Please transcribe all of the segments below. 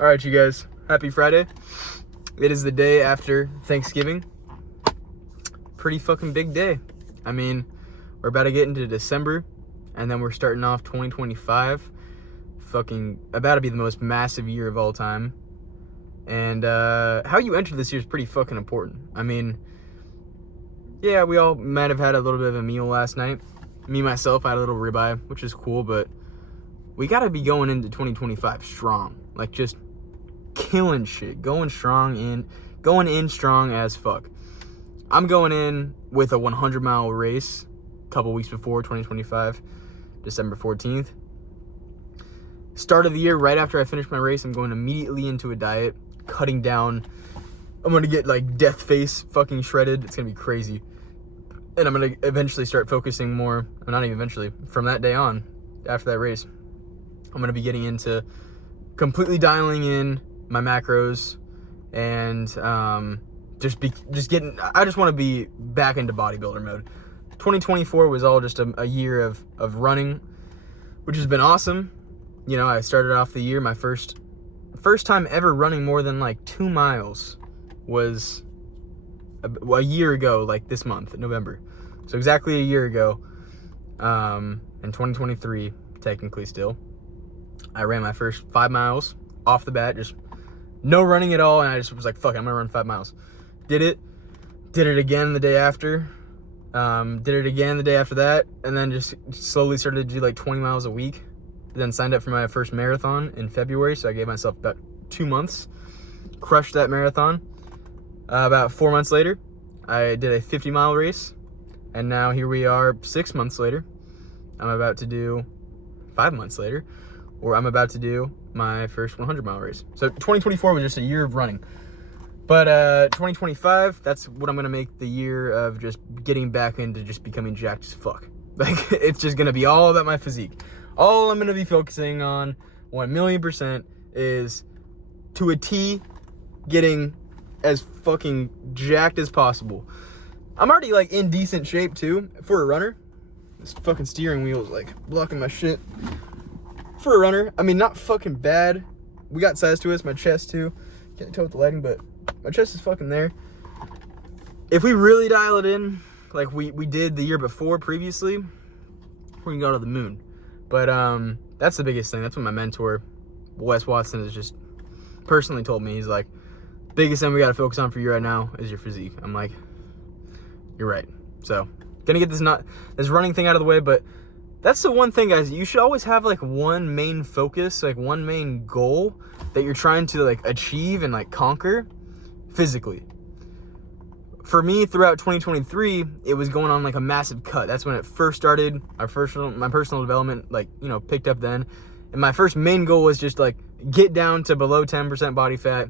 All right, you guys. Happy Friday. It is the day after Thanksgiving. Pretty fucking big day. I mean, we're about to get into December, and then we're starting off 2025. Fucking about to be the most massive year of all time. And how you enter this year is pretty fucking important. I mean, yeah, we all might have had a little bit of a meal last night. Me, myself, I had a little ribeye, which is cool, but we got to be going into 2025 strong. Like, just killing shit. Going in strong as fuck. I'm going in with a 100-mile race a couple weeks before 2025, December 14th. Start of the year, right after I finish my race, I'm going immediately into a diet, cutting down. I'm going to get, like, death face fucking shredded. It's going to be crazy. And I'm going to eventually start focusing more, or not even eventually, from that day on, after that race, I'm going to be getting into completely dialing in my macros and I just want to be back into bodybuilder mode. 2024 was all just a year of running, which has been awesome. You know, I started off the year, my first time ever running more than like 2 miles was a year ago, like this month, November. So exactly a year ago, in 2023, technically still, I ran my first 5 miles off the bat, just no running at all, and I just was like, fuck it, I'm gonna run 5 miles. Did it again the day after, did it again the day after that, and then just slowly started to do like 20 miles a week. Then signed up for my first marathon in February, so I gave myself about 2 months. Crushed that marathon. About 4 months later, I did a 50-mile race, and now here we are 6 months later. I'm about to do 5 months later, or I'm about to do my first 100-mile race. So 2024 was just a year of running. But 2025, that's what I'm going to make the year of just getting back into just becoming jacked as fuck. Like, it's just going to be all about my physique. All I'm going to be focusing on 1,000,000% is, to a T, getting as fucking jacked as possible. I'm already, like, in decent shape, too, for a runner. This fucking steering wheel is, like, blocking my shit. For a runner, I mean, not fucking bad. We got size to us, my chest, too. Can't tell with the lighting, but my chest is fucking there. If we really dial it in, like we did the year before previously, we can go to the moon. But that's the biggest thing. That's what my mentor, Wes Watson, has just personally told me. He's like, biggest thing we got to focus on for you right now is your physique. I'm like, you're right. So, gonna get this running thing out of the way, but that's the one thing, guys. You should always have like one main focus, like one main goal that you're trying to like achieve and like conquer physically. For me, throughout 2023, it was going on like a massive cut. That's when it first started. My personal development, like, you know, picked up then. And my first main goal was just like get down to below 10% body fat,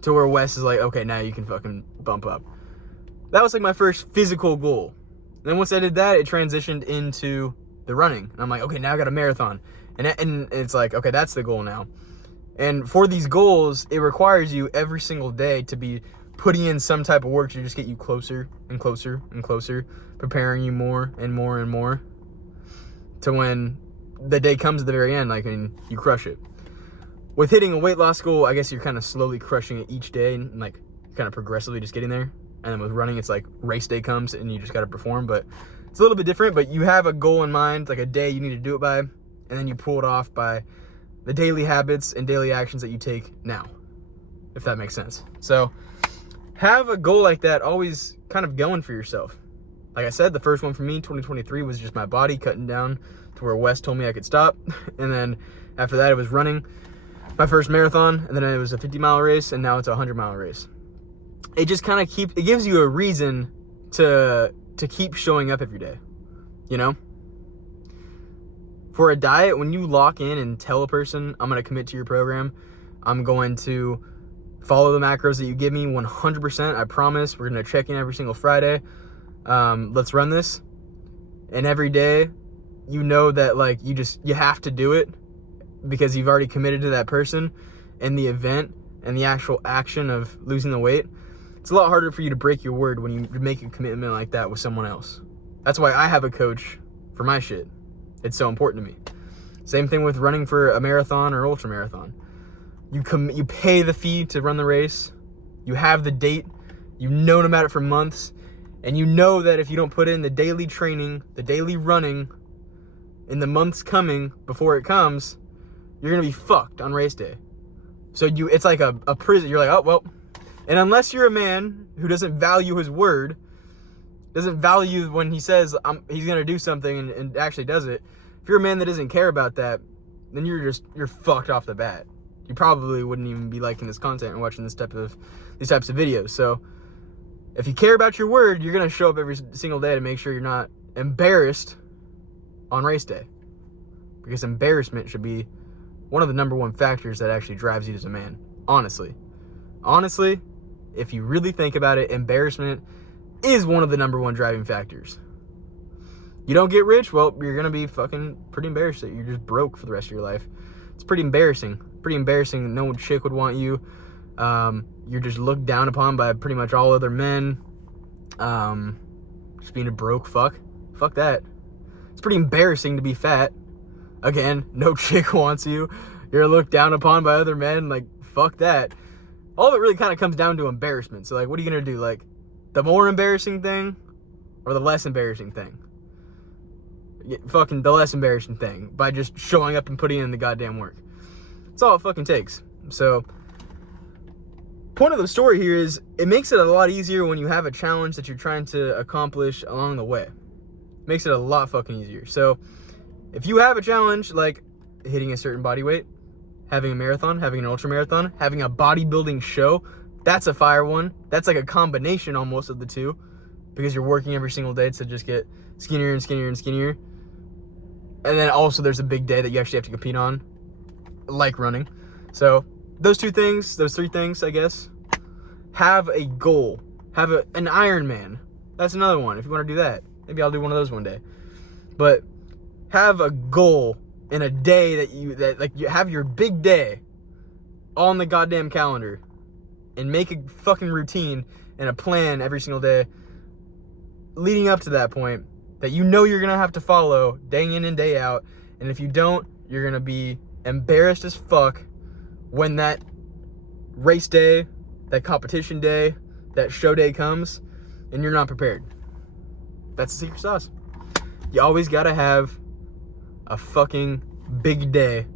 to where Wes is like, okay, now you can fucking bump up. That was like my first physical goal. Then once I did that, it transitioned into the running. And I'm like, okay, now I got a marathon. And it's like, okay, that's the goal now. And for these goals, it requires you every single day to be putting in some type of work to just get you closer and closer and closer, preparing you more and more and more, to when the day comes at the very end, like, and you crush it. With hitting a weight loss goal, I guess you're kind of slowly crushing it each day, and like kind of progressively just getting there. And then with running, it's like race day comes and you just got to perform. But it's a little bit different, but you have a goal in mind, like a day you need to do it by, and then you pull it off by the daily habits and daily actions that you take now, if that makes sense. So have a goal like that always kind of going for yourself. Like I said, the first one for me, 2023, was just my body cutting down to where Wes told me I could stop. And then after that, it was running my first marathon, and then it was a 50-mile race, and now it's a 100-mile race. It just kind of it gives you a reason to keep showing up every day, you know? For a diet, when you lock in and tell a person, I'm going to commit to your program, I'm going to follow the macros that you give me 100%, I promise, we're going to check in every single Friday, let's run this, and every day, you know that, like, you have to do it, because you've already committed to that person, and the event, and the actual action of losing the weight. It's a lot harder for you to break your word when you make a commitment like that with someone else. That's why I have a coach for my shit. It's so important to me. Same thing with running for a marathon or ultra marathon. You pay the fee to run the race. You have the date. You've known about it for months. And you know that if you don't put in the daily training, the daily running, in the months coming before it comes, you're going to be fucked on race day. So it's like a prison. You're like, oh, well. And unless you're a man who doesn't value his word, doesn't value when he says he's going to do something and actually does it, if you're a man that doesn't care about that, then you're fucked off the bat. You probably wouldn't even be liking this content and watching these types of videos. So if you care about your word, you're going to show up every single day to make sure you're not embarrassed on race day. Because embarrassment should be one of the number one factors that actually drives you as a man. Honestly, if you really think about it, embarrassment is one of the number one driving factors. You don't get rich, well, you're going to be fucking pretty embarrassed that you're just broke for the rest of your life. It's pretty embarrassing. No chick would want you. You're just looked down upon by pretty much all other men. Just being a broke fuck. Fuck that. It's pretty embarrassing to be fat. Again, no chick wants you. You're looked down upon by other men. Like, fuck that. All of it really kind of comes down to embarrassment. So, like, what are you going to do? Like, the more embarrassing thing or the less embarrassing thing? Fucking the less embarrassing thing by just showing up and putting in the goddamn work. That's all it fucking takes. So, point of the story here is it makes it a lot easier when you have a challenge that you're trying to accomplish along the way. It makes it a lot fucking easier. So, if you have a challenge like hitting a certain body weight, having a marathon, having an ultra marathon, having a bodybuilding show, that's a fire one. That's like a combination almost of the two, because you're working every single day to just get skinnier and skinnier and skinnier. And then also there's a big day that you actually have to compete on, like running. So those three things, I guess. Have a goal. Have an Ironman. That's another one. If you want to do that, maybe I'll do one of those one day. But have a goal in a day that you have your big day on the goddamn calendar, and make a fucking routine and a plan every single day leading up to that point that you know you're going to have to follow day in and day out. And if you don't, you're going to be embarrassed as fuck when that race day, that competition day, that show day comes and you're not prepared. That's the secret sauce. You always got to have a fucking big day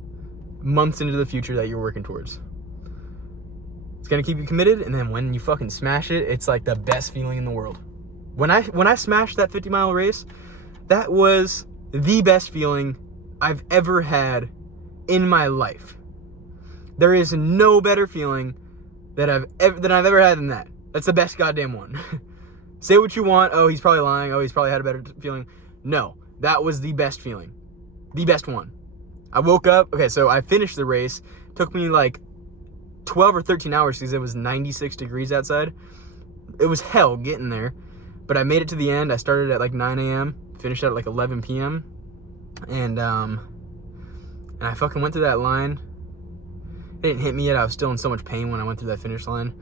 months into the future that you're working towards. It's going to keep you committed, and then when you fucking smash it, it's like the best feeling in the world. When I smashed that 50-mile race, that was the best feeling I've ever had in my life. There is no better feeling that I've ever had than that. That's the best goddamn one. Say what you want. Oh, he's probably lying. Oh, he's probably had a better feeling. No, that was the best feeling. The best one. I woke up. Okay, so I finished the race. It took me like 12 or 13 hours because it was 96 degrees outside. It was hell getting there. But I made it to the end. I started at like 9 a.m., finished at like 11 p.m. And I fucking went through that line. It didn't hit me yet. I was still in so much pain when I went through that finish line.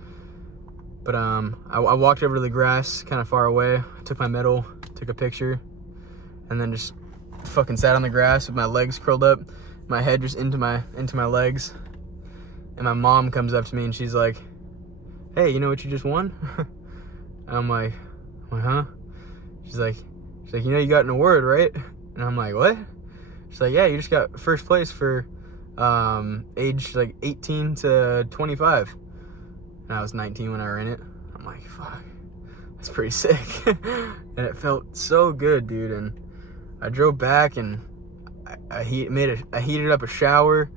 But I walked over to the grass kind of far away. I took my medal, took a picture, and then just fucking sat on the grass with my legs curled up, my head just into my legs. And my mom comes up to me and she's like, "Hey, you know what you just won?" And I'm like, huh? She's like, "You know you got an award, right?" And I'm like, "What?" She's like, "Yeah, you just got first place for age like 18 to 25. And I was 19 when I ran it. I'm like, fuck, that's pretty sick. And it felt so good, dude. And I drove back and I heated up a shower.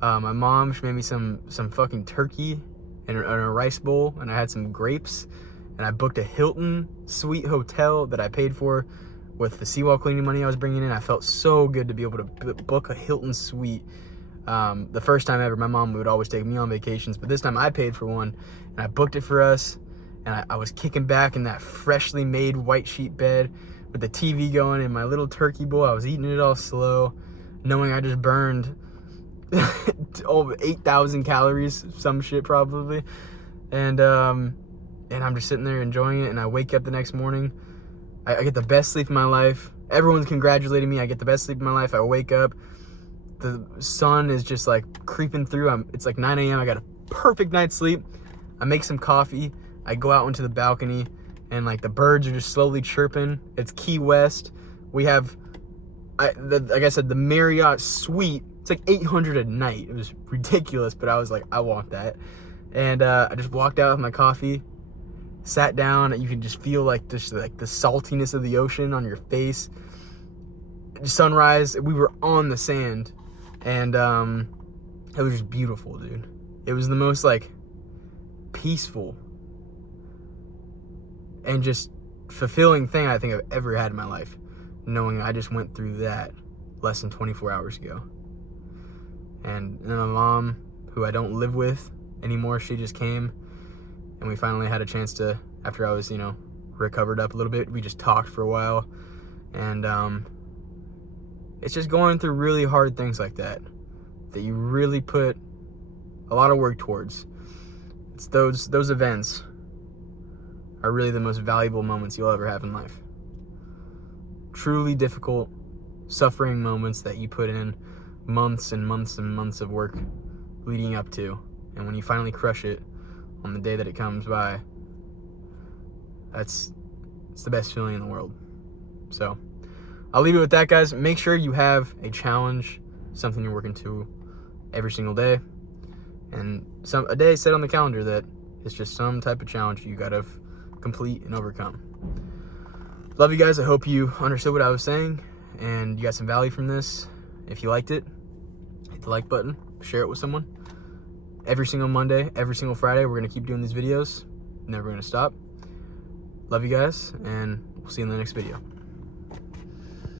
My mom, she made me some fucking turkey in a rice bowl, and I had some grapes, and I booked a Hilton suite hotel that I paid for with the seawall cleaning money I was bringing in. I felt so good to be able to book a Hilton suite. The first time ever. My mom would always take me on vacations, but this time I paid for one, and I booked it for us, and I was kicking back in that freshly made white sheet bed with the TV going and my little turkey bowl. I was eating it all slow, knowing I just burned over 8,000 calories, some shit probably, and I'm just sitting there enjoying it. And I wake up the next morning, I get the best sleep of my life. Everyone's congratulating me. I get the best sleep of my life. I wake up, the sun is just like creeping through. It's like 9 a.m. I got a perfect night's sleep. I make some coffee. I go out into the balcony, and like the birds are just slowly chirping. It's Key West. We have, like I said, the Marriott suite. It's like $800 a night. It was ridiculous, but I was like, I want that. And I just walked out with my coffee, sat down. You can just feel like the saltiness of the ocean on your face. Sunrise, we were on the sand, and it was just beautiful, dude. It was the most like peaceful and just fulfilling thing I think I've ever had in my life, knowing I just went through that less than 24 hours ago. And then my mom, who I don't live with anymore, she just came, and we finally had a chance to, after I was, recovered up a little bit, we just talked for a while. And it's just going through really hard things like that you really put a lot of work towards. It's those events are really the most valuable moments you'll ever have in life. Truly difficult, suffering moments that you put in months and months and months of work leading up to. And when you finally crush it on the day that it comes by, it's the best feeling in the world. So I'll leave it with that, guys. Make sure you have a challenge, something you're working to every single day, and a day set on the calendar that is just some type of challenge you gotta complete and overcome. Love you guys. I hope you understood what I was saying and you got some value from this. If you liked it, hit the like button, share it with someone. Every single Monday, every single Friday, we're gonna keep doing these videos. Never gonna stop. Love you guys, and we'll see you in the next video.